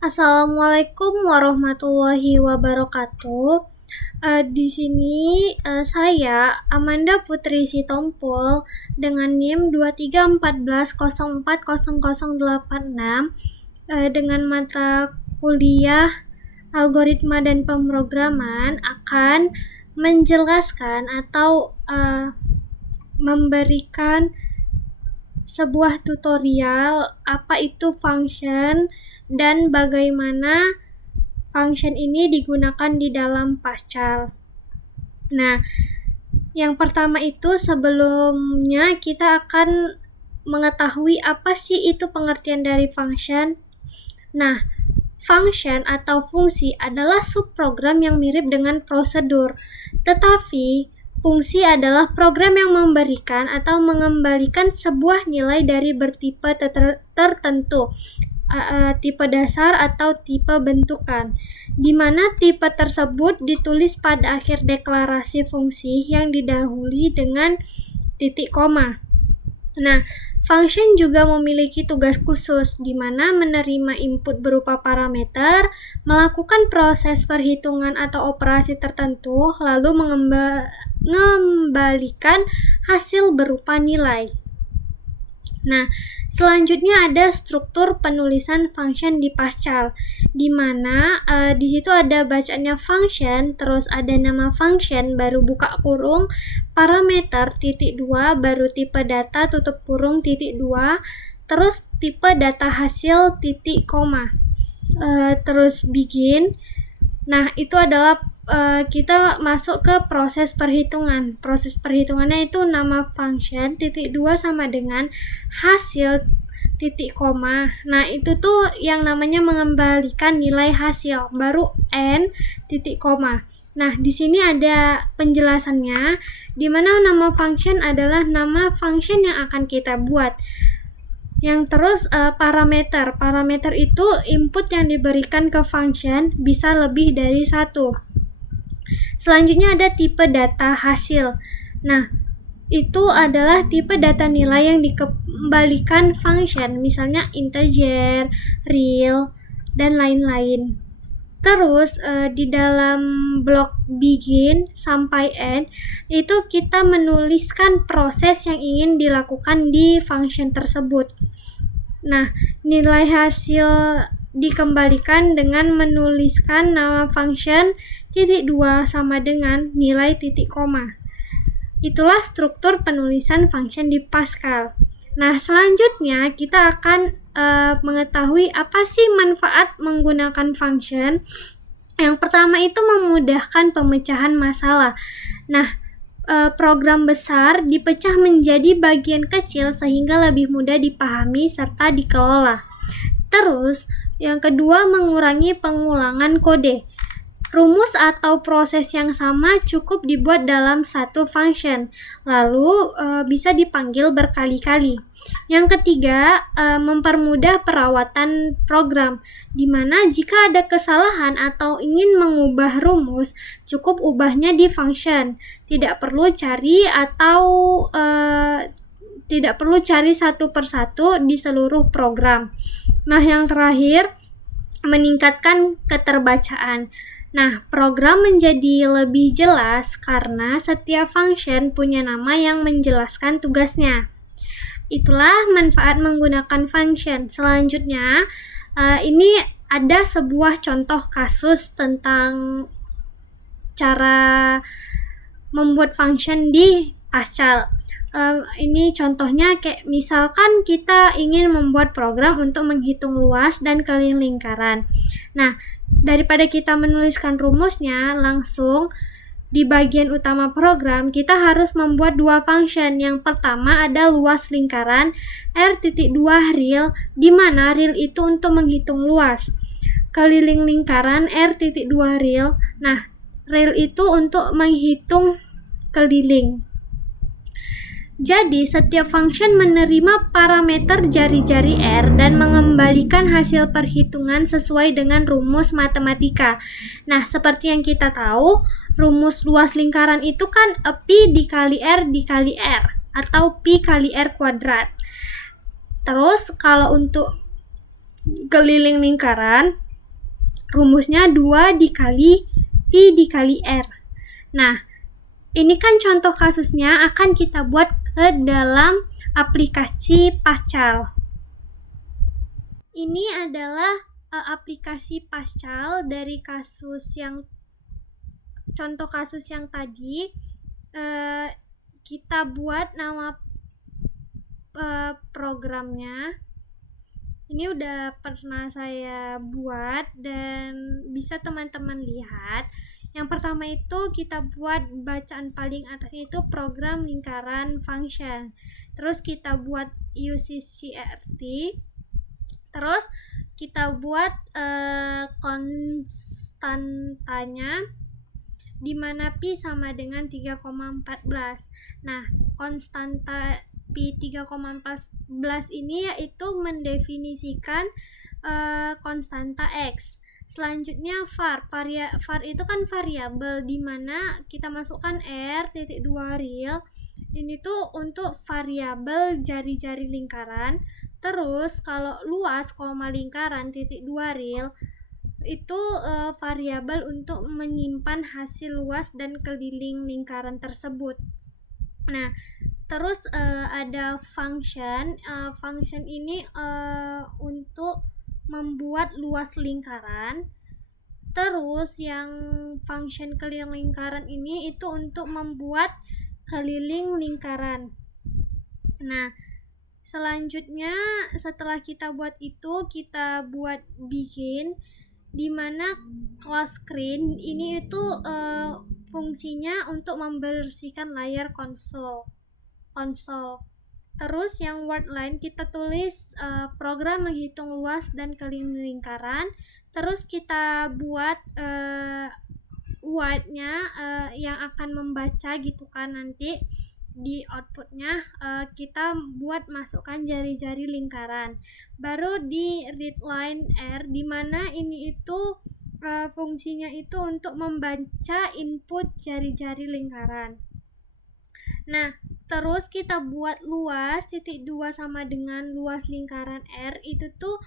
Assalamualaikum warahmatullahi wabarakatuh. Di sini saya Amanda Putri Sitompul dengan NIM 2314040086 dengan mata kuliah algoritma dan pemrograman akan menjelaskan atau memberikan sebuah tutorial apa itu function dan bagaimana function ini digunakan di dalam Pascal. Nah, yang pertama itu sebelumnya kita akan mengetahui apa sih itu pengertian dari function. Nah, function atau fungsi adalah subprogram yang mirip dengan prosedur, tetapi fungsi adalah program yang memberikan atau mengembalikan sebuah nilai dari bertipe tertentu, tipe dasar atau tipe bentukan, di mana tipe tersebut ditulis pada akhir deklarasi fungsi yang didahului dengan titik koma. Nah, function juga memiliki tugas khusus, di mana menerima input berupa parameter, melakukan proses perhitungan atau operasi tertentu, lalu mengembalikan hasil berupa nilai. Nah, selanjutnya ada struktur penulisan function di Pascal, di mana di situ ada bacaannya function, terus ada nama function, baru buka kurung, parameter, titik 2, baru tipe data, tutup kurung, titik 2, terus tipe data hasil, titik koma, terus begin. Nah, itu adalah kita masuk ke proses perhitungan. Proses perhitungannya itu nama function, titik 2 sama dengan hasil, titik koma. Nah, itu tuh yang namanya mengembalikan nilai hasil, baru n, titik koma. Nah, di sini ada penjelasannya, di mana nama function adalah nama function yang akan kita buat. Yang terus parameter. Parameter itu input yang diberikan ke function bisa lebih dari satu. Selanjutnya ada tipe data hasil. Nah, itu adalah tipe data nilai yang dikembalikan function, misalnya integer, real, dan lain-lain. Terus di dalam blok begin sampai end itu kita menuliskan proses yang ingin dilakukan di function tersebut. Nah, nilai hasil dikembalikan dengan menuliskan nama function titik 2 sama dengan nilai titik koma. Itulah struktur penulisan function di Pascal. Nah, selanjutnya kita akan mengetahui apa sih manfaat menggunakan function. Yang pertama itu memudahkan pemecahan masalah. Nah, program besar dipecah menjadi bagian kecil sehingga lebih mudah dipahami serta dikelola. Terus, yang kedua mengurangi pengulangan kode. Rumus atau proses yang sama cukup dibuat dalam satu function, lalu bisa dipanggil berkali-kali. Yang ketiga, mempermudah perawatan program, di mana jika ada kesalahan atau ingin mengubah rumus, cukup ubahnya di function. Tidak perlu cari satu persatu di seluruh program. Nah, yang terakhir, meningkatkan keterbacaan. Nah, program menjadi lebih jelas karena setiap function punya nama yang menjelaskan tugasnya. Itulah manfaat menggunakan function. Selanjutnya, ini ada sebuah contoh kasus tentang cara membuat function di Pascal. Ini contohnya kayak misalkan kita ingin membuat program untuk menghitung luas dan keliling lingkaran. Nah, daripada kita menuliskan rumusnya langsung di bagian utama program, kita harus membuat dua function. Yang pertama ada luas lingkaran R.2 real, di mana real itu untuk menghitung luas. Keliling lingkaran R.2 real. Nah, real itu untuk menghitung keliling. Jadi, setiap function menerima parameter jari-jari R dan mengembalikan hasil perhitungan sesuai dengan rumus matematika. Nah, seperti yang kita tahu, rumus luas lingkaran itu kan Pi dikali R dikali R, atau Pi kali R kuadrat. Terus, kalau untuk keliling lingkaran, rumusnya 2 dikali Pi dikali R. Nah, ini kan contoh kasusnya akan kita buat ke dalam aplikasi Pascal. Ini adalah aplikasi Pascal dari contoh kasus yang tadi. Kita buat nama programnya. Ini udah pernah saya buat dan bisa teman-teman lihat. Yang pertama itu kita buat bacaan paling atas itu program lingkaran function. Terus kita buat UCCRT. Terus kita buat konstantanya di mana Pi sama dengan 3,14. Nah, konstanta Pi 3,14 ini yaitu mendefinisikan konstanta X. Selanjutnya var itu kan variabel di mana kita masukkan R.2 real. Ini tuh untuk variabel jari-jari lingkaran. Terus kalau luas, lingkaran, .2 real itu variabel untuk menyimpan hasil luas dan keliling lingkaran tersebut. Nah, terus ada function. Function ini untuk membuat luas lingkaran. Terus yang function keliling lingkaran ini itu untuk membuat keliling lingkaran. Nah, selanjutnya setelah kita buat itu, kita buat bikin di mana close screen ini itu fungsinya untuk membersihkan layar konsol. Terus yang word line kita tulis program menghitung luas dan keliling lingkaran. Terus kita buat word-nya yang akan membaca gitu kan nanti di outputnya. Kita buat masukkan jari-jari lingkaran. Baru di read line R di mana ini itu fungsinya itu untuk membaca input jari-jari lingkaran. Nah, terus kita buat luas .2 sama dengan luas lingkaran R itu tuh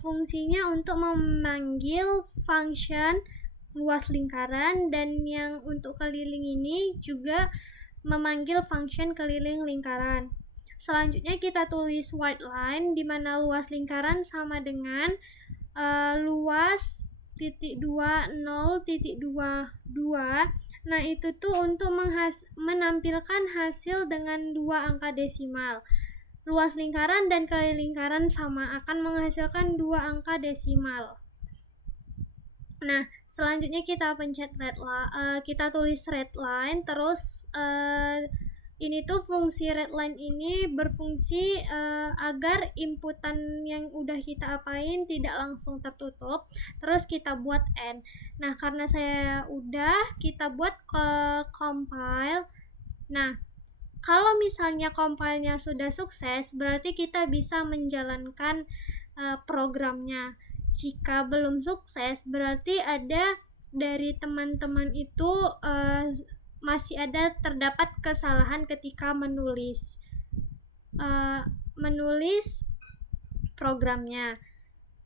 fungsinya untuk memanggil function luas lingkaran, dan yang untuk keliling ini juga memanggil function keliling lingkaran. Selanjutnya kita tulis white line di mana luas lingkaran sama dengan luas .2 0 .22. Nah, itu tuh untuk menampilkan hasil dengan 2 angka desimal. Luas lingkaran dan keliling lingkaran sama akan menghasilkan 2 angka desimal. Nah, selanjutnya kita pencet kita tulis red line. Terus ini tuh fungsi red line ini berfungsi agar inputan yang udah kita apain tidak langsung tertutup. Terus kita buat end. Nah, karena saya udah, kita buat ke compile. Nah, kalau misalnya compile-nya sudah sukses, berarti kita bisa menjalankan programnya. Jika belum sukses, berarti ada dari teman-teman itu masih ada terdapat kesalahan ketika menulis programnya.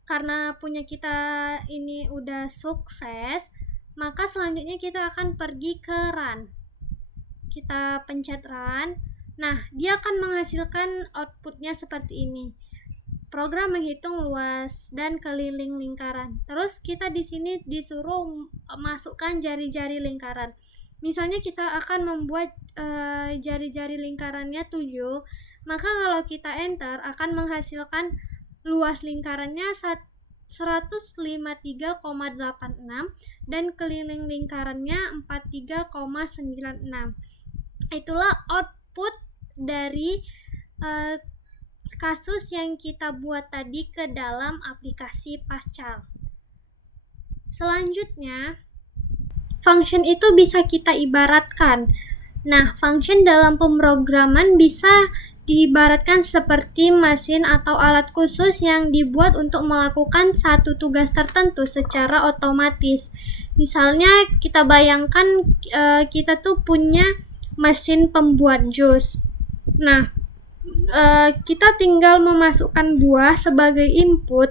Karena punya kita ini udah sukses, maka selanjutnya kita akan pergi ke run. Kita pencet run. Nah, dia akan menghasilkan outputnya seperti ini. Program menghitung luas dan keliling lingkaran. Terus kita di sini disuruh masukkan jari-jari lingkaran. Misalnya kita akan membuat jari-jari lingkarannya 7, maka kalau kita enter akan menghasilkan luas lingkarannya 153,86 dan keliling lingkarannya 43,96. Itulah output dari kasus yang kita buat tadi ke dalam aplikasi Pascal. Selanjutnya, function itu bisa kita ibaratkan. Nah, function dalam pemrograman bisa diibaratkan seperti mesin atau alat khusus yang dibuat untuk melakukan satu tugas tertentu secara otomatis. Misalnya kita bayangkan kita tuh punya mesin pembuat jus. Nah, kita tinggal memasukkan buah sebagai input.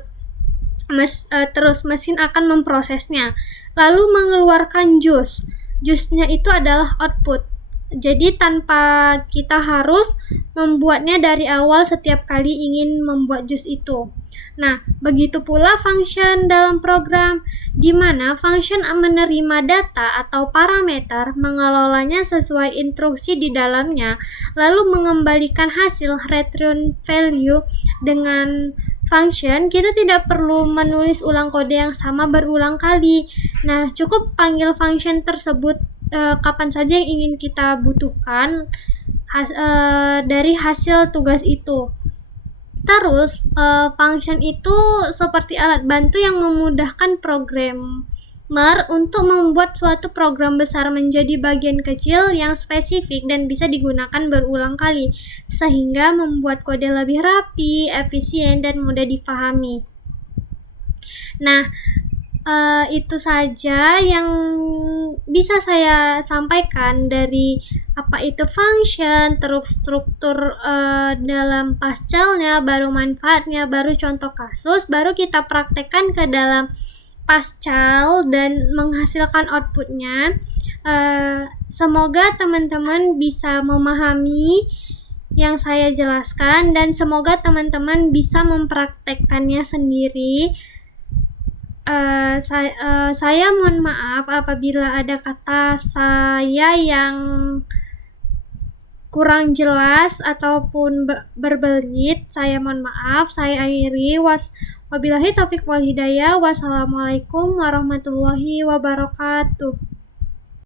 terus mesin akan memprosesnya, lalu mengeluarkan jus. Jusnya itu adalah output. Jadi tanpa kita harus membuatnya dari awal setiap kali ingin membuat jus itu. Nah, begitu pula function dalam program, di mana function menerima data atau parameter, mengelolanya sesuai instruksi di dalamnya, lalu mengembalikan hasil return value. Dengan function, kita tidak perlu menulis ulang kode yang sama berulang kali. Nah, cukup panggil function tersebut kapan saja yang ingin kita butuhkan dari hasil tugas itu. Terus, function itu seperti alat bantu yang memudahkan programmer untuk membuat suatu program besar menjadi bagian kecil yang spesifik dan bisa digunakan berulang kali, sehingga membuat kode lebih rapi, efisien, dan mudah dipahami. Nah, itu saja yang bisa saya sampaikan dari apa itu function, terus struktur dalam pascalnya, baru manfaatnya, baru contoh kasus, baru kita praktekkan ke dalam pascal dan menghasilkan outputnya. Semoga teman-teman bisa memahami yang saya jelaskan dan semoga teman-teman bisa mempraktekkannya sendiri. Saya mohon maaf apabila ada kata saya yang kurang jelas ataupun berbelit. Saya mohon maaf. Saya akhiri. Wabillahi taufiq wal hidayah. Wassalamualaikum warahmatullahi wabarakatuh.